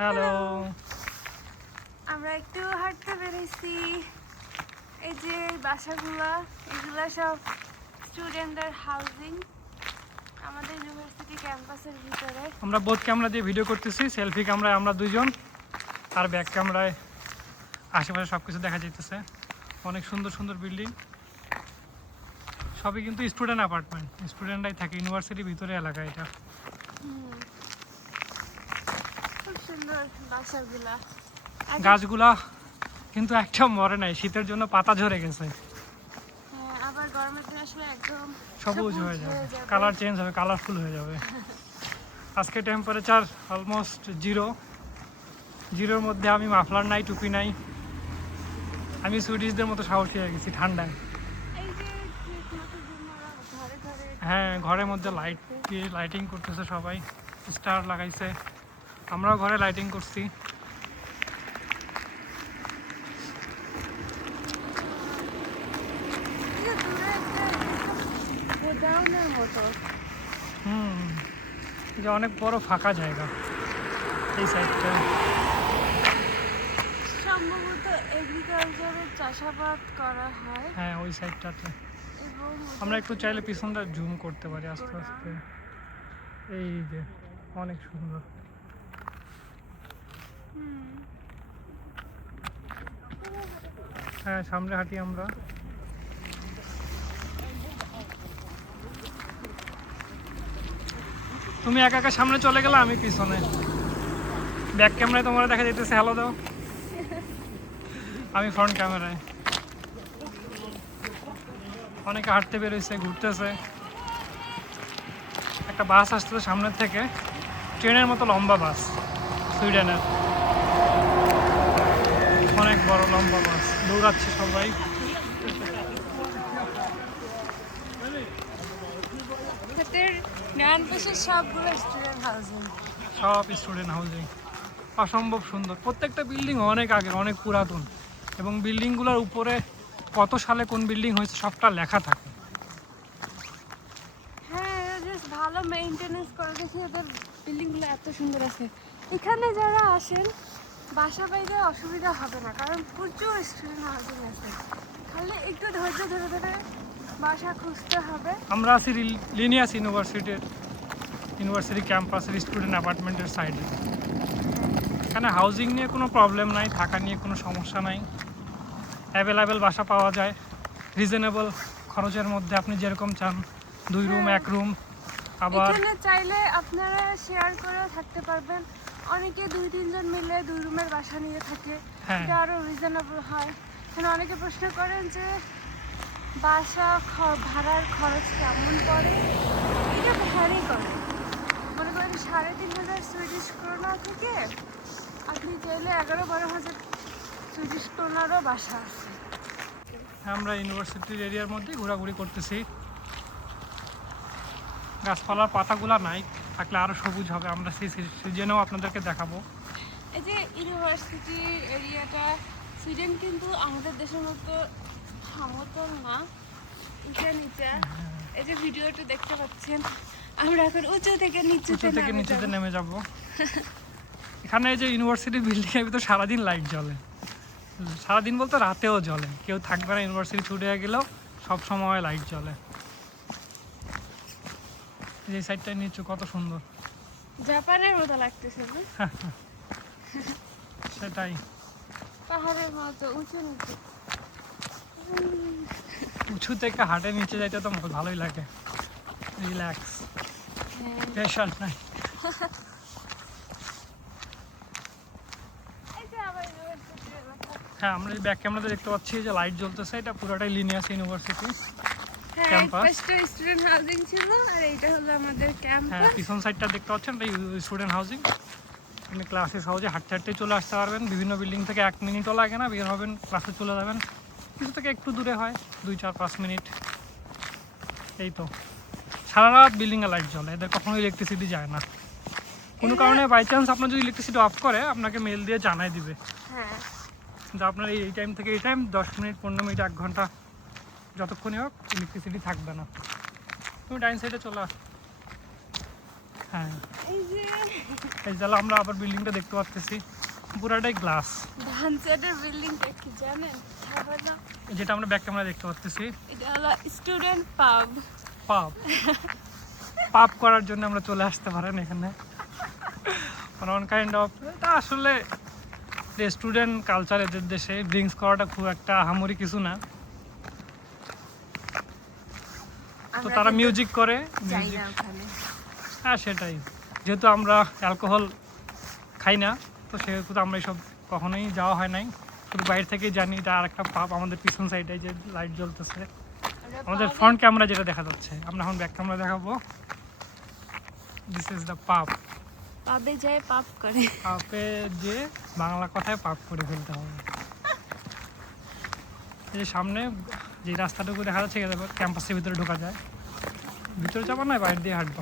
Hello. আমরা একটু হাঁটতে বেরিয়েছি। এই যে এগুলা সব স্টুডেন্টদের হাউজিং আমাদের ইউনিভার্সিটি ক্যাম্পাসের ভিতরে। আমরা বোথ ক্যামেরা দিয়ে ভিডিও করতেছি। সেলফি ক্যামেরায় আমরা দুইজন, আর ব্যাক ক্যামেরায় আশেপাশে সব কিছু দেখা যাইতেছে। অনেক সুন্দর সুন্দর বিল্ডিং, সবই কিন্তু স্টুডেন্ট অ্যাপার্টমেন্ট, স্টুডেন্টরাই থাকে ইউনিভার্সিটির ভিতরে এলাকা। এটা খুব সুন্দর বাসাগুলা। গাছগুলা কিন্তু একটা মরে নাই, শীতের জন্য পাতা ঝরে গেছে। আবার গরমের দিন আসলে একদম সবুজ হয়ে যাবে, কালার চেঞ্জ হবে, কালারফুল হয়ে যাবে। আজকে টেম্পারেচার অলমোস্ট জিরোর মধ্যে। আমি মাফলার নাই, টুপি নাই, আমি সুইডিশদের মতো সাহসী হয়ে গেছি ঠান্ডায়। হ্যাঁ, ঘরের মধ্যে লাইট দিয়ে লাইটিং করতেছে সবাই, স্টার লাগাইছে, আমরাও ঘরে লাইটিং করছি। যে অনেক বড় ফাঁকা জায়গা এই সাইডটা, সম্ভবত এগ্রিকালচারের চাষাবাদ করা হয়। হ্যাঁ ওই সাইডটাতে। এবং আমরা একটু চাইলে পিছনটা জুম করতে পারি আস্তে আস্তে। এই যে অনেক সুন্দর। হ্যাঁ, সামনে হাঁটি আমরা। তুমি একা একা সামনে চলে গেলে, আমি পিছনে। ব্যাক ক্যামেরায় তোমরা দেখা যাইতেছে, হ্যালো দাও। আমি ফ্রন্ট ক্যামেরায়। অনেকে হাঁটতে বেরোইছে, ঘুরতেছে। একটা বাস আসতেছে সামনের থেকে, ট্রেনের মতো লম্বা বাস, সুইডেনের অনেক বড় লম্বা বাস, দৌড়াচ্ছে সবাই। সবগুলো স্টুডেন্ট হাউজিং, সব স্টুডেন্ট হাউজিং, অসম্ভব সুন্দর। প্রত্যেকটা বিল্ডিং অনেক আগের, অনেক পুরাতন, এবং বিল্ডিংগুলোর উপরে কত সালে কোন বিল্ডিং হয়েছে সবটা লেখা থাকে। হ্যাঁ, ভালো মেইনটেনেন্স করে দেখি ওদের বিল্ডিংগুলো এত সুন্দর আছে। এখানে যারা আসেন বাসা পাইতে অসুবিধা হবে না, কারণ প্রচুর স্টুডেন্ট হাউজিং আছে। খালি একটু ধৈর্য ধরে ধরে বাসা খুঁজতে হবে। আমরা আছি লিনিয়াস ইউনিভার্সিটি ক্যাম্পাসের স্টুডেন্ট অ্যাপার্টমেন্টের সাইডে। এখানে হাউজিং নিয়ে কোনো প্রবলেম নাই, থাকা নিয়ে কোনো সমস্যা নাই। অ্যাভেলেবেল বাসা পাওয়া যায় রিজনেবল খরচের মধ্যে, আপনি যেরকম চান। 2 রুম, 1 রুম, আবার এখানে চাইলে আপনারা শেয়ার করেও থাকতে পারবেন। অনেকে 2-3 জন মিলে 2 রুমের বাসা নিয়ে থাকে, হ্যাঁ, এটা আরও রিজনেবল হয়। এখানে অনেকে প্রশ্ন করেন যে বাসা ভাড়ার খরচ কেমন পড়ে। এটা ভ্যারি করে। মনে করেন 3,500 সুইডিশ ক্রোনা থেকে আপনি চাইলে 11-12,000 সুইডিশ ক্রোনারও বাসা আছে। আমরা ইউনিভার্সিটির এরিয়ার মধ্যে ঘোরাঘুরি করতেছি। গাছপালার পাতাগুলা নাই, থাকলে আরও সবুজ হবে। আমরা সেই সিজনেও আপনাদেরকে দেখাবো। এই যে ইউনিভার্সিটি এরিয়াটা, সুইডেন কিন্তু আমাদের দেশের মতো সমতল না, উঁচা নিচা। এই যে ভিডিওটা দেখতে পাচ্ছেন, আমরা এখন উঁচু থেকে নিচুতে নেমে যাব। এখানে এই যে ইউনিভার্সিটি বিল্ডিং এর ভিতর সারাদিন লাইট জ্বলে, সারাদিন বলতে রাতেও জ্বলে। কেউ থাকবে না, ইউনিভার্সিটি ছুটে গেলেও সব সময় লাইট জ্বলে। এই সাইডটা নিচু, কত সুন্দর, জাপানের মতো লাগতেছে না? সেটাই, পাহাড়ের মতো উঁচু নিচু। উঁচু থেকে হাটে নিচে যাইতে তো ভালোই লাগে, রিল্যাক্স, প্রেশার নাই। হ্যাঁ, আমরা এই ব্যাক ক্যামেরাতে দেখতে পাচ্ছি যে লাইট জ্বলতেছে। এটা পুরোটাই Linnaeus university campus. Student housing ছিল, আর এইটা হলো আমাদের হ্যাঁ, ক্যাম্পাস। পিছন সাইডটা দেখতে পাচ্ছেন, এটা স্টুডেন্ট হাউজিং। আপনি ক্লাসে সহজে হাঁটতে হাঁটতে চলে আসতে পারবেন। বিভিন্ন বিল্ডিং থেকে 1 মিনিটও লাগে না, বের হবেন, ক্লাসে চলে যাবেন। কিছু থেকে একটু দূরে হয় 2-4-5 মিনিট। এই তো সারা রাত বিল্ডিংয়ে লাইট জ্বলে, এদের কখনো ইলেকট্রিসিটি যায় না। কোনো কারণে বাই চান্স আপনার যদি ইলেকট্রিসিটি অফ করে, আপনাকে মেল দিয়ে জানাই দিবে যে আপনার এই টাইম থেকে এই টাইম 10 মিনিট, 15 মিনিট, 1 ঘন্টা, যতক্ষণই হোক ইলেকট্রিসিটি থাকবে না। তুমি ডাইন সাইডে চলে আস। হ্যাঁ এই যে এই তাহলে আমরা আবার বিল্ডিংটা দেখতে পাচ্ছি, পুরাটাই গ্লাস। ধানচাটের বিল্ডিংটা কি জানেন? ধাবাটা যেটা আমরা ব্যাক ক্যামেরা দেখতে পাচ্ছি, এটা হলো স্টুডেন্ট পাব। পাপ পাপ করার জন্য আমরা চলে আসতে পারেন এখানে। মানে অন কাইন্ড অফ, এটা আসলে স্টুডেন্ট কালচার এদের দেশে ড্রিঙ্কস করাটা খুব একটা আহামরি কিছু না। তো তারা মিউজিক করে, যাই মিউজিক, না ওখানে। হ্যাঁ সেটাই। যেহেতু আমরা অ্যালকোহল খাই না, তো সেহেতু তো আমরা এইসব কখনোই যাওয়া হয় নাই, শুধু বাইরে থেকেই জানি। এটা আর একটা পাব আমাদের পিছন সাইডে যে লাইট জ্বলতেছে, আমাদের ফ্রন্ট ক্যামেরা যেটা দেখা যাচ্ছে। আমরা এখন ব্যাক ক্যামেরা দেখাবো। দিস ইজ দ্য পাব। পাবে যায় পাপ করে। পাপে যে বাংলা কথায় পাপ করে ফেলতে হবে। এই যে সামনে যে রাস্তাটুকু দেখা যাচ্ছে, ক্যাম্পাসের ভিতরে ঢোকা যায়। ভিতরে যাবো না, বাইরে দিয়ে হাঁটবো।